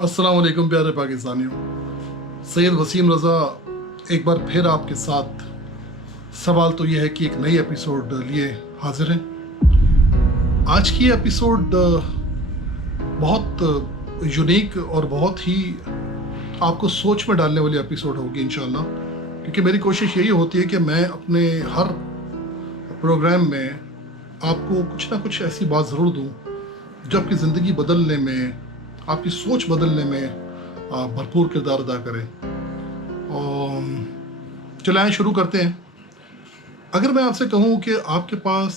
अस्सलाम वालेकुम प्यारे पाकिस्तानियों, सैयद वसीम रज़ा एक बार फिर आपके साथ। सवाल तो ये है कि एक नई एपिसोड लिए हाजिर हैं। आज की एपिसोड बहुत यूनिक और बहुत ही आपको सोच में डालने वाली एपिसोड होगी इंशाल्लाह, क्योंकि मेरी कोशिश यही होती है कि मैं अपने हर प्रोग्राम में आपको कुछ ना कुछ ऐसी बात ज़रूर दूँ जो आपकी ज़िंदगी बदलने में, आपकी सोच बदलने में भरपूर किरदार अदा करें। और चलो आए शुरू करते हैं। अगर मैं आपसे कहूँ कि आपके पास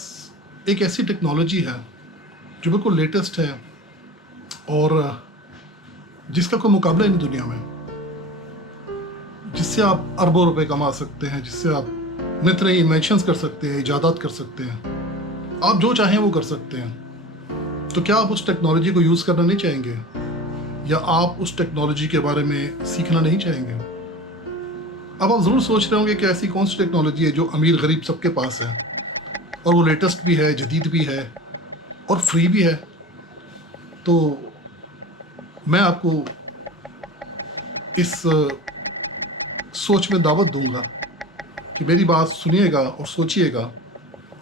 एक ऐसी टेक्नोलॉजी है जो बिल्कुल लेटेस्ट है और जिसका कोई मुकाबला नहीं दुनिया में, जिससे आप अरबों रुपए कमा सकते हैं, जिससे आप नित नई इन्वेंशंस कर सकते हैं, इजादात कर सकते हैं, आप जो चाहें वो कर सकते हैं, तो क्या आप उस टेक्नोलॉजी को यूज़ करना नहीं चाहेंगे, या आप उस टेक्नोलॉजी के बारे में सीखना नहीं चाहेंगे? अब आप ज़रूर सोच रहे होंगे कि ऐसी कौन सी टेक्नोलॉजी है जो अमीर गरीब सबके पास है और वो लेटेस्ट भी है, जदीद भी है और फ्री भी है। तो मैं आपको इस सोच में दावत दूंगा कि मेरी बात सुनिएगा और सोचिएगा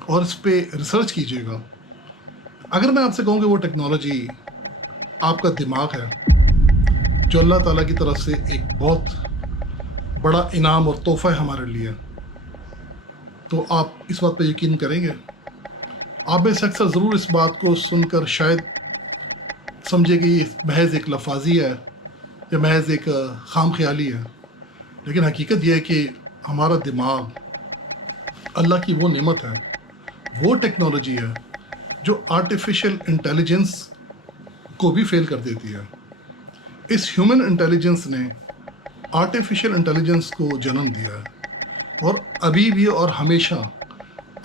और इस पे रिसर्च कीजिएगा। अगर मैं आपसे कहूँ कि वो टेक्नोलॉजी आपका दिमाग है, जो अल्लाह ताला की तरफ से एक बहुत बड़ा इनाम और तोहफ़ा है हमारे लिए, तो आप इस बात पर यकीन करेंगे? आप में से अक्सर ज़रूर इस बात को सुनकर शायद समझे कि ये महज एक लफाजी है या महज एक खाम ख्याली है, लेकिन हकीकत यह है कि हमारा दिमाग अल्लाह की वो नेमत है, वो टेक्नोलॉजी है जो आर्टिफिशियल इंटेलिजेंस को भी फेल कर देती है। इस ह्यूमन इंटेलिजेंस ने आर्टिफिशियल इंटेलिजेंस को जन्म दिया है और अभी भी और हमेशा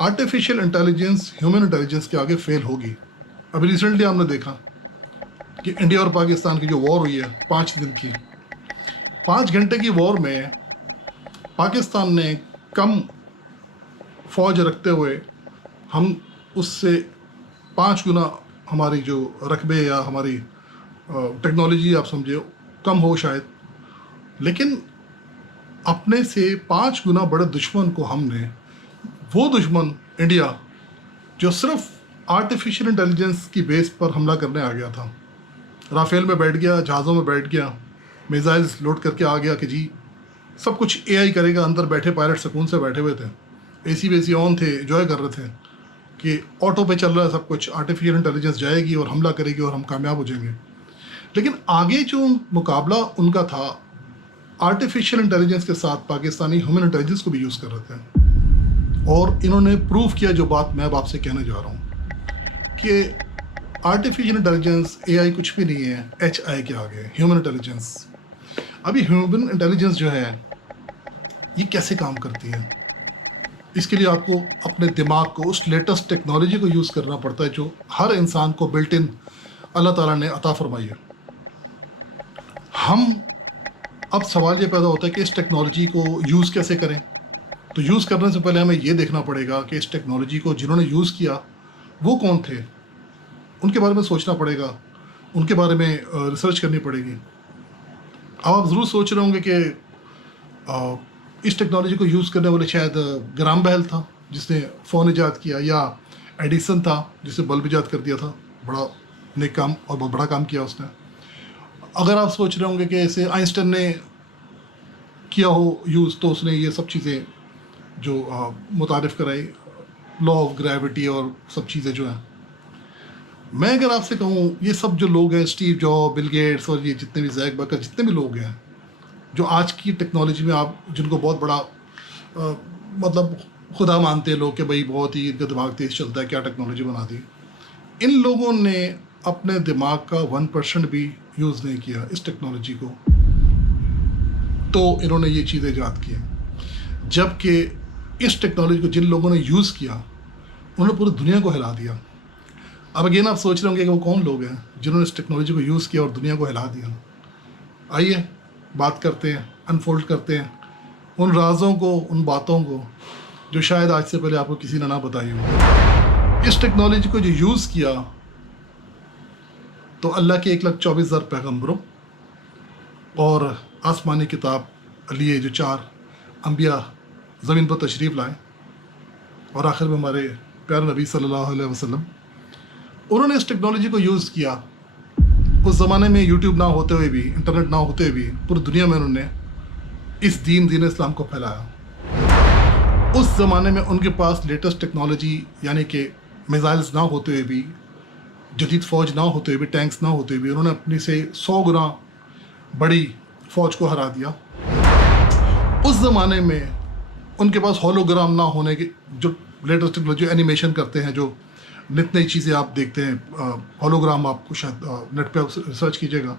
आर्टिफिशियल इंटेलिजेंस ह्यूमन इंटेलिजेंस के आगे फेल होगी। अभी रिसेंटली हमने देखा कि इंडिया और पाकिस्तान की जो वॉर हुई है 5 दिन की, 5 घंटे की वॉर में पाकिस्तान ने कम फौज रखते हुए हम उससे 5 गुना हमारी जो रकबे या हमारी टेक्नोलॉजी आप समझे कम हो शायद, लेकिन अपने से 5 गुना बड़े दुश्मन को हमने, वो दुश्मन इंडिया जो सिर्फ आर्टिफिशियल इंटेलिजेंस की बेस पर हमला करने आ गया था, राफेल में बैठ गया, जहाज़ों में बैठ गया, मिसाइल्स लोड करके आ गया कि जी सब कुछ एआई करेगा, अंदर बैठे पायलट सुकून से बैठे हुए थे, एसी वेसी ऑन थे, एंजॉय कर रहे थे कि ऑटो पे चल रहा है सब कुछ, आर्टिफिशियल इंटेलिजेंस जाएगी और हमला करेगी और हम कामयाब हो जाएंगे। लेकिन आगे जो मुकाबला उनका था आर्टिफिशियल इंटेलिजेंस के साथ, पाकिस्तानी ह्यूमन इंटेलिजेंस को भी यूज़ कर रहे थे और इन्होंने प्रूव किया जो बात मैं अब आपसे कहने जा रहा हूँ कि आर्टिफिशियल इंटेलिजेंस एआई कुछ भी नहीं है एचआई के आगे, ह्यूमन इंटेलिजेंस। अभी ह्यूमन इंटेलिजेंस जो है ये कैसे काम करती है, इसके लिए आपको अपने दिमाग को, उस लेटेस्ट टेक्नोलॉजी को यूज़ करना पड़ता है जो हर इंसान को बिल्ट इन अल्लाह ताला ने अता फरमाई है। हम अब सवाल ये पैदा होता है कि इस टेक्नोलॉजी को यूज़ कैसे करें। तो यूज़ करने से पहले हमें ये देखना पड़ेगा कि इस टेक्नोलॉजी को जिन्होंने यूज़ किया वो कौन थे, उनके बारे में सोचना पड़ेगा, उनके बारे में रिसर्च करनी पड़ेगी। अब आप ज़रूर सोच रहे होंगे कि इस टेक्नोलॉजी को यूज़ करने वाले शायद ग्राम बेल था जिसने फ़ोन ईजाद किया, या एडिसन था जिसने बल्ब ईजाद कर दिया था, बड़ा नेक काम और बहुत बड़ा काम किया उसने। अगर आप सोच रहे होंगे कि इसे आइंस्टाइन ने किया हो यूज़, तो उसने ये सब चीज़ें जो मुतारिफ़ कराई, लॉ ऑफ ग्रेविटी और सब चीज़ें जो हैं। मैं अगर आपसे कहूँ ये सब जो लोग हैं, स्टीव जॉब, बिल गेट्स और ये जितने भी जैक बकर, जितने भी लोग हैं जो आज की टेक्नोलॉजी में आप जिनको बहुत बड़ा मतलब खुदा मानते हैं लोग कि भाई बहुत ही इनका दिमाग तेज़ चलता है, क्या टेक्नोलॉजी बना दी, इन लोगों ने अपने दिमाग का 1% भी यूज़ नहीं किया इस टेक्नोलॉजी को, तो इन्होंने ये चीज़ें ईजाद की हैं। जबकि इस टेक्नोलॉजी को जिन लोगों ने यूज़ किया उन्होंने पूरी दुनिया को हिला दिया। अब अगेन आप सोच रहे होंगे कि वो कौन लोग हैं जिन्होंने इस टेक्नोलॉजी को यूज़ किया और दुनिया को हिला दिया। आइए बात करते हैं, अनफोल्ड करते हैं उन राज़ों को, उन बातों को जो शायद आज से पहले आपको किसी ने ना बताई हो। इस टेक्नोलॉजी को जो यूज़ किया तो अल्लाह के 1,24,000 पैगम्बरों اور आसमानी किताब लिए जो 4 अम्बिया ज़मीन पर तशरीफ़ लाए और आखिर में हमारे प्यारे नबी सल्लल्लाहु अलैहि वसल्लम, उन्होंने इस टेक्नोलॉजी को यूज़ किया। उस ज़माने में यूट्यूब ना होते हुए भी, इंटरनेट ना होते हुए भी पूरी दुनिया में उन्होंने इस दीन इस्लाम को फैलाया। उस ज़माने में उनके पास लेटेस्ट टेक्नोलॉजी यानी कि मिसाइल्स ना होते हुए भी, जदीद फ़ौज ना होते हुए भी, टैंक्स ना होते हुए भी उन्होंने अपनी से 100 गुना बड़ी फ़ौज को हरा दिया। उस ज़माने में उनके पास होलोग्राम ना होने के, जो लेटेस्ट टेक्नोलॉजी एनिमेशन करते हैं, जो नित नई चीज़ें आप देखते हैं, होलोग्राम आपको शायद नेट पे रिसर्च कीजिएगा,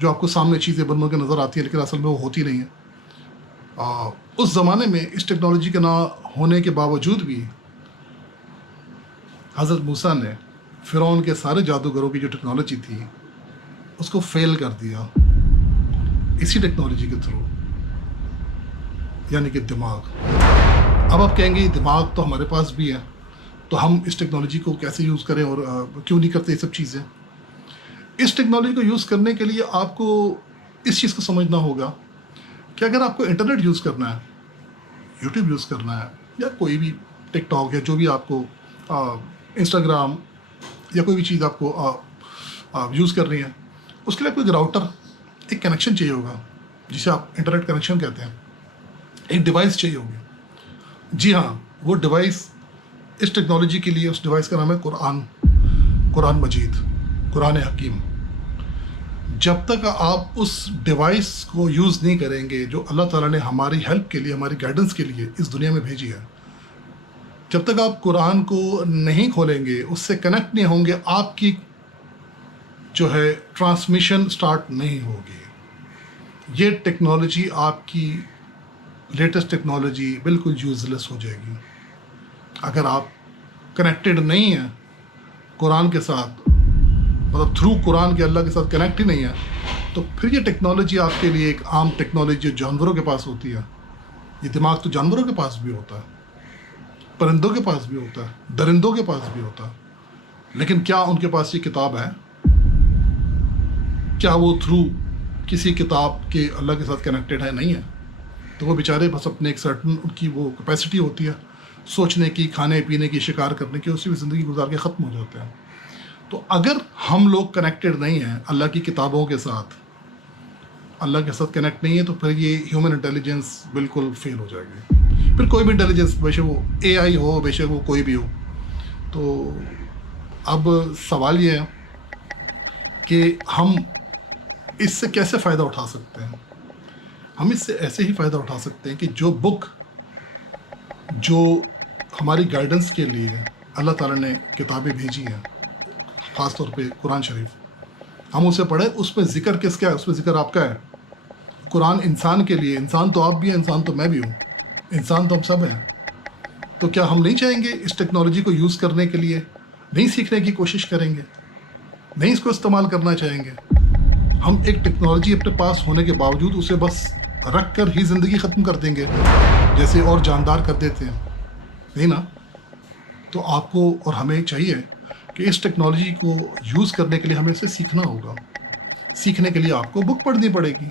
जो आपको सामने चीज़ें बन के नज़र आती है लेकिन असल में वो होती नहीं है। उस ज़माने में इस टेक्नोलॉजी के ना होने के बावजूद भी हज़रत मूसा ने फ़िरौन के सारे जादूगरों की जो टेक्नोलॉजी थी उसको फेल कर दिया इसी टेक्नोलॉजी के थ्रू, यानी कि दिमाग। अब आप कहेंगे दिमाग तो हमारे पास भी है, तो हम इस टेक्नोलॉजी को कैसे यूज़ करें और क्यों नहीं करते ये सब चीज़ें। इस टेक्नोलॉजी को यूज़ करने के लिए आपको इस चीज़ को समझना होगा कि अगर आपको इंटरनेट यूज़ करना है, यूट्यूब यूज़ करना है, या कोई भी टिकटॉक या जो भी आपको इंस्टाग्राम या कोई भी चीज़ आपको यूज़ करनी है, उसके लिए आपको एक राउटर, एक कनेक्शन चाहिए होगा जिसे आप इंटरनेट कनेक्शन कहते हैं। एक डिवाइस चाहिए होगी। जी हाँ, वो डिवाइस इस टेक्नोलॉजी के लिए, उस डिवाइस का नाम है कुरान मजीद, कुरान हकीम। जब तक आप उस डिवाइस को यूज़ नहीं करेंगे जो अल्लाह ताला ने हमारी हेल्प के लिए, हमारी गाइडेंस के लिए इस दुनिया में भेजी है, जब तक आप कुरान को नहीं खोलेंगे, उससे कनेक्ट नहीं होंगे, आपकी जो है ट्रांसमिशन स्टार्ट नहीं होगी। ये टेक्नोलॉजी, आपकी लेटेस्ट टेक्नोलॉजी बिल्कुल यूज़लेस हो जाएगी अगर आप कनेक्टेड नहीं हैं कुरान के साथ, मतलब थ्रू कुरान के अल्लाह के साथ कनेक्ट ही नहीं है। तो फिर ये टेक्नोलॉजी आपके लिए एक आम टेक्नोलॉजी जो जानवरों के पास होती है, ये दिमाग तो जानवरों के पास भी होता है, परिंदों के पास भी होता है, दरिंदों के पास भी होता है, लेकिन क्या उनके पास ये किताब है? क्या वो थ्रू किसी किताब के अल्लाह के साथ कनेक्टेड है? नहीं है। तो वो बेचारे बस अपने एक सर्टन उनकी वो कैपेसिटी होती है सोचने की, खाने पीने की, शिकार करने की, उसी में ज़िंदगी गुजार के ख़त्म हो जाते हैं। तो अगर हम लोग कनेक्टेड नहीं हैं अल्लाह की किताबों के साथ, अल्लाह के साथ कनेक्ट नहीं है, तो फिर ये ह्यूमन इंटेलिजेंस बिल्कुल फेल हो जाएगी। फिर कोई भी इंटेलिजेंस, बेशक वो AI हो, बेशक वो कोई भी हो। तो अब सवाल ये है कि हम इससे कैसे फ़ायदा उठा सकते हैं। हम इससे ऐसे ही फ़ायदा उठा सकते हैं कि जो बुक जो हमारी गाइडेंस के लिए अल्लाह ताला ने किताबें भेजी हैं, ख़ास तौर पे कुरान शरीफ, हम उसे पढ़ें। उसमें ज़िक्र किसका है? उसमें ज़िक्र आपका है। कुरान इंसान के लिए, इंसान तो आप भी हैं, इंसान तो मैं भी हूँ, इंसान तो हम सब हैं। तो क्या हम नहीं चाहेंगे इस टेक्नोलॉजी को यूज़ करने के लिए, नहीं सीखने की कोशिश करेंगे, नहीं इसको इस्तेमाल करना चाहेंगे? हम एक टेक्नोलॉजी अपने पास होने के बावजूद उसे बस रख कर ही ज़िंदगी ख़त्म कर देंगे, जैसे और जानदार कर देते हैं, नहीं ना? तो आपको और हमें चाहिए कि इस टेक्नोलॉजी को यूज़ करने के लिए हमें इसे सीखना होगा। सीखने के लिए आपको बुक पढ़नी पड़ेगी।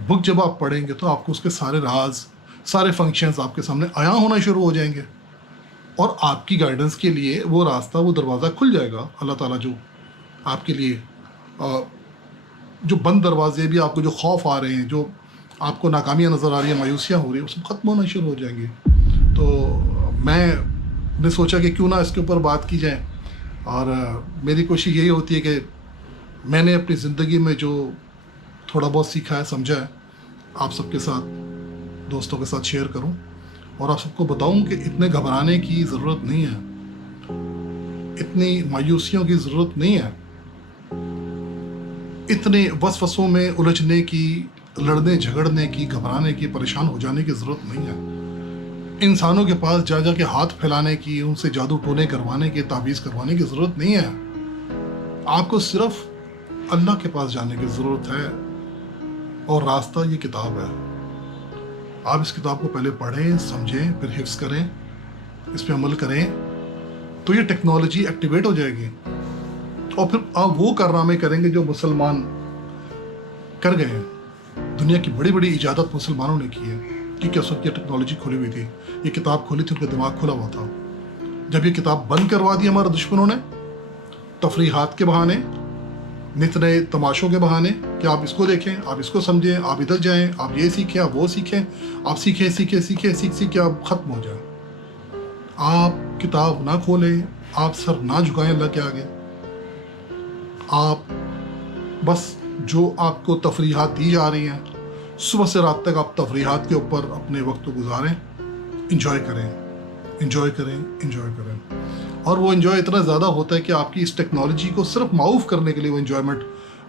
बुक जब आप पढ़ेंगे तो आपको उसके सारे राज, सारे फंक्शंस आपके सामने आया होना शुरू हो जाएंगे, और आपकी गाइडेंस के लिए वो रास्ता, वो दरवाज़ा खुल जाएगा। अल्लाह ताला जो आपके लिए जो बंद दरवाजे भी, आपको जो खौफ आ रहे हैं, जो आपको नाकामियाँ नज़र आ रही हैं, मायूसियाँ हो रही हैं, वो सब ख़त्म होना शुरू हो जाएंगी। तो मैंने सोचा कि क्यों ना इसके ऊपर बात की जाए, और मेरी कोशिश यही होती है कि मैंने अपनी ज़िंदगी में जो थोड़ा बहुत सीखा है, समझा है, आप सबके साथ, दोस्तों के साथ शेयर करूं, और आप सबको बताऊं कि इतने घबराने की ज़रूरत नहीं है, इतनी मायूसियों की ज़रूरत नहीं है, इतने वसवसों में उलझने की, लड़ने झगड़ने की, घबराने की, परेशान हो जाने की ज़रूरत नहीं है। इंसानों के पास जा के हाथ फैलाने की, उनसे जादू टोने करवाने की, ताबीज़ करवाने की ज़रूरत नहीं है। आपको सिर्फ अल्लाह के पास जाने की ज़रूरत है, और रास्ता ये किताब है। आप इस किताब को पहले पढ़ें, समझें, फिर हिफ्ज़ करें, इस पर अमल करें, तो ये टेक्नोलॉजी एक्टिवेट हो जाएगी, और फिर आप वो कारनामे करेंगे जो मुसलमान कर गए हैं। दुनिया की बड़ी बड़ी इजादत मुसलमानों ने की है, क्योंकि उस वक्त ये टेक्नोलॉजी खुली हुई थी, ये किताब खुली थी, उनका दिमाग खुला हुआ था। जब ये किताब बंद करवा दी हमारे दुश्मनों ने, तफरीहात के बहाने, नित नए तमाशों के बहाने कि आप इसको देखें, आप इसको समझें, आप इधर जाएं, आप ये सीखें, आप वो सीखें, आप सीखें सीखें सीखें सीख सीख के आप ख़त्म हो जाएं। आप किताब ना खोलें, आप सर ना झुकाएं अल्लाह के आगे, आप बस जो आपको तफरीहात दी जा रही हैं, सुबह से रात तक आप तफरीहात के ऊपर अपने वक्त को गुजारें, इंजॉय करें, इंजॉय करें, इंजॉय करें। और वो इंजॉय इतना ज़्यादा होता है कि आपकी इस टेक्नोलॉजी को सिर्फ माऊफ करने के लिए वो इंजॉयमेंट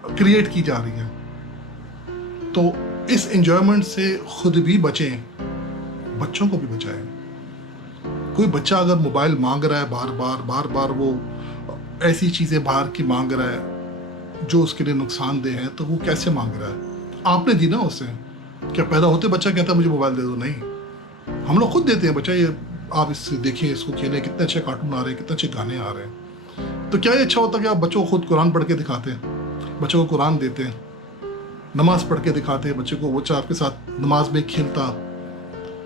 क्रिएट की जा रही है। तो इस इंजॉयमेंट से खुद भी बचें, बच्चों को भी बचाएं। कोई बच्चा अगर मोबाइल मांग रहा है बार बार वो ऐसी चीज़ें बाहर की मांग रहा है जो उसके लिए नुकसानदेह है, तो वो कैसे मांग रहा है? आपने दी ना उसे? क्या पैदा होते बच्चा कहता है मुझे मोबाइल दे दो? नहीं, हम लोग खुद देते हैं, बच्चा ये आप इससे देखिए, इसको खेलें, कितने अच्छे कार्टून आ रहे हैं, कितने अच्छे गाने आ रहे हैं। तो क्या ये अच्छा होता कि आप बच्चों को खुद कुरान पढ़ के दिखाते हैं, बच्चों को कुरान देते हैं, नमाज पढ़ के दिखाते हैं बच्चे को, बच्चा आपके साथ नमाज में खेलता,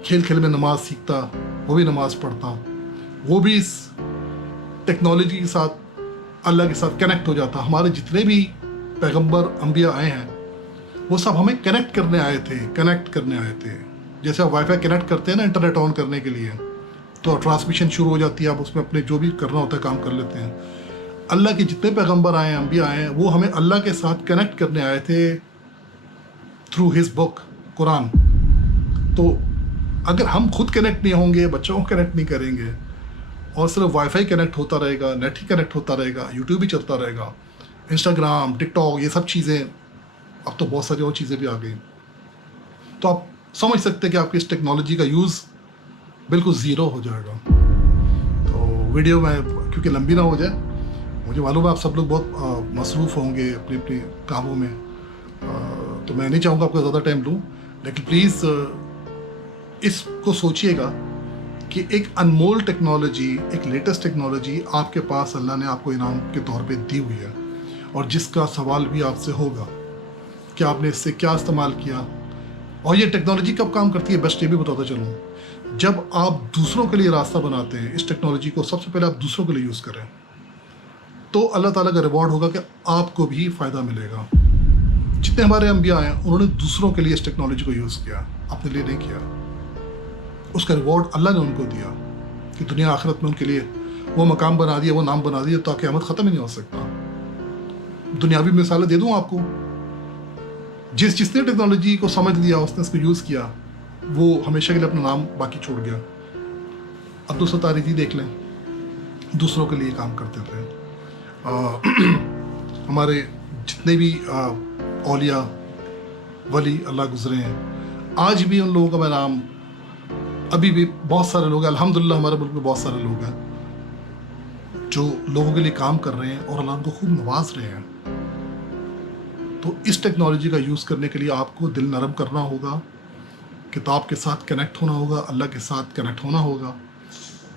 खेल खेल में नमाज सीखता, वो भी नमाज पढ़ता, वो भी इस टेक्नोलॉजी के साथ अल्लाह के साथ कनेक्ट हो जाता। हमारे जितने भी पैगंबर अंबिया आए हैं वो सब हमें कनेक्ट करने आए थे। जैसे आप वाईफाई कनेक्ट करते हैं ना इंटरनेट ऑन करने के लिए, तो ट्रांसमिशन शुरू हो जाती है, आप उसमें अपने जो भी करना होता है काम कर लेते हैं। अल्लाह के जितने पैगंबर आए हैं, अंबिया आए हैं, वो हमें अल्लाह के साथ कनेक्ट करने आए थे थ्रू हिज बुक कुरान। तो अगर हम खुद कनेक्ट नहीं होंगे, बच्चों को कनेक्ट नहीं करेंगे, और सिर्फ वाईफाई कनेक्ट होता रहेगा, नेट ही कनेक्ट होता रहेगा, यूट्यूब भी चलता रहेगा, इंस्टाग्राम, टिकटॉक, ये सब चीज़ें, अब तो बहुत सारी और चीज़ें भी आ गई, तो आप समझ सकते हैं कि आपकी इस टेक्नोलॉजी का यूज़ बिल्कुल ज़ीरो हो जाएगा। तो वीडियो में क्योंकि लंबी ना हो जाए, मुझे मालूम है आप सब लोग बहुत मसरूफ़ होंगे अपने अपने कामों में, तो मैं नहीं चाहूँगा आपका ज़्यादा टाइम लूँ, लेकिन प्लीज़ इसको सोचिएगा कि एक अनमोल टेक्नोलॉजी, एक लेटेस्ट टेक्नोलॉजी आपके पास अल्लाह ने आपको इनाम के तौर पे दी हुई है, और जिसका सवाल भी आपसे होगा कि आपने इससे क्या इस्तेमाल किया। और ये टेक्नोलॉजी कब काम करती है, बेस्ट ये भी बताता चलूँ, जब आप दूसरों के लिए रास्ता बनाते हैं, इस टेक्नोलॉजी को सबसे पहले आप दूसरों के लिए यूज़ करें, तो अल्लाह ताला का रिवॉर्ड होगा कि आपको भी फ़ायदा मिलेगा। जितने हमारे अंबिया हैं उन्होंने दूसरों के लिए इस टेक्नोलॉजी को यूज़ किया, अपने लिए नहीं किया। उसका रिवॉर्ड अल्लाह ने उनको दिया कि दुनिया आखिरत में उनके लिए वो मकाम बना दिया, वो नाम बना दिया, तो क़यामत ख़त्म ही नहीं हो सकता। दुनियावी मिसालें दे दूँ आपको, जिसने टेक्नोलॉजी को समझ लिया, उसने इसको यूज़ किया, वो हमेशा के लिए अपना नाम बाकी छोड़ गया। अब्दुल सत्तार जी देख लें, दूसरों के लिए काम करते थे। हमारे जितने भी औलिया वली अल्लाह गुज़रे हैं, आज भी उन लोगों का मैं नाम, अभी भी बहुत सारे लोग हैं, अल्हम्दुलिल्लाह हमारे मुल्क में बहुत सारे लोग हैं जो लोगों के लिए काम कर रहे हैं और अल्लाह उनको खूब नवाज रहे हैं। तो इस टेक्नोलॉजी का यूज़ करने के लिए आपको दिल नरम करना होगा, किताब के साथ कनेक्ट होना होगा, अल्लाह के साथ कनेक्ट होना होगा।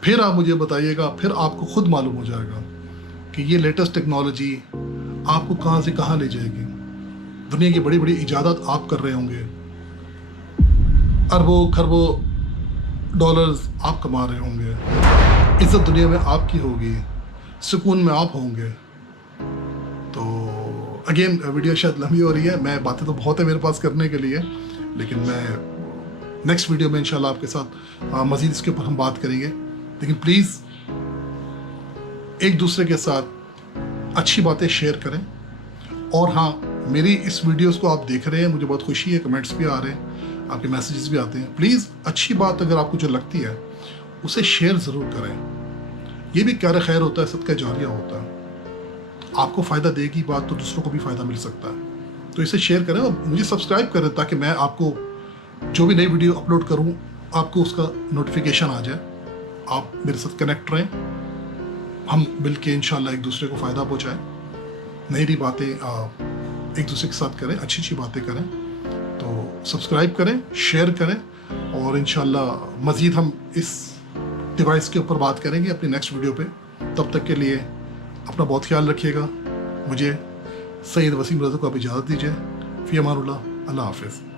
फिर आप मुझे बताइएगा, फिर आपको खुद मालूम हो जाएगा कि ये लेटेस्ट टेक्नोलॉजी आपको कहाँ से कहाँ ले जाएगी। दुनिया की बड़ी बड़ी इजादत आप कर रहे होंगे, अरबों खरबों डॉलर्स आप कमा रहे होंगे, इज़्ज़त दुनिया में आपकी होगी, सुकून में आप होंगे। तो अगेन वीडियो शायद लंबी हो रही है, मैं बातें तो बहुत है मेरे पास करने के लिए, लेकिन मैं नेक्स्ट वीडियो में इंशाल्लाह आपके साथ मज़ीद इसके ऊपर हम बात करेंगे। लेकिन प्लीज़ एक दूसरे के साथ अच्छी बातें शेयर करें। और हाँ, मेरी इस वीडियोस को आप देख रहे हैं, मुझे बहुत खुशी है, कमेंट्स भी आ रहे हैं, आपके मैसेजेस भी आते हैं। प्लीज़ अच्छी बात अगर आपको जो लगती है उसे शेयर ज़रूर करें। ये भी कार खैर होता है, सदका जारिया होता है। आपको फ़ायदा देगी बात तो दूसरों को भी फ़ायदा मिल सकता है। तो इसे शेयर करें और मुझे सब्सक्राइब करें ताकि मैं आपको जो भी नई वीडियो अपलोड करूं आपको उसका नोटिफिकेशन आ जाए। आप मेरे साथ कनेक्ट रहें, हम मिल के इंशाल्लाह एक दूसरे को फ़ायदा पहुँचाएँ, नई नई बातें एक दूसरे के साथ करें, अच्छी अच्छी बातें करें। तो सब्सक्राइब करें, शेयर करें, और इंशाल्लाह मज़ीद हम इस डिवाइस के ऊपर बात करेंगे अपनी नेक्स्ट वीडियो पे। तब तक के लिए अपना बहुत ख्याल रखिएगा। मुझे सैयद वसीम रज़ा को आप इजाज़त दीजिए। فی امان اللہ. اللہ حافظ.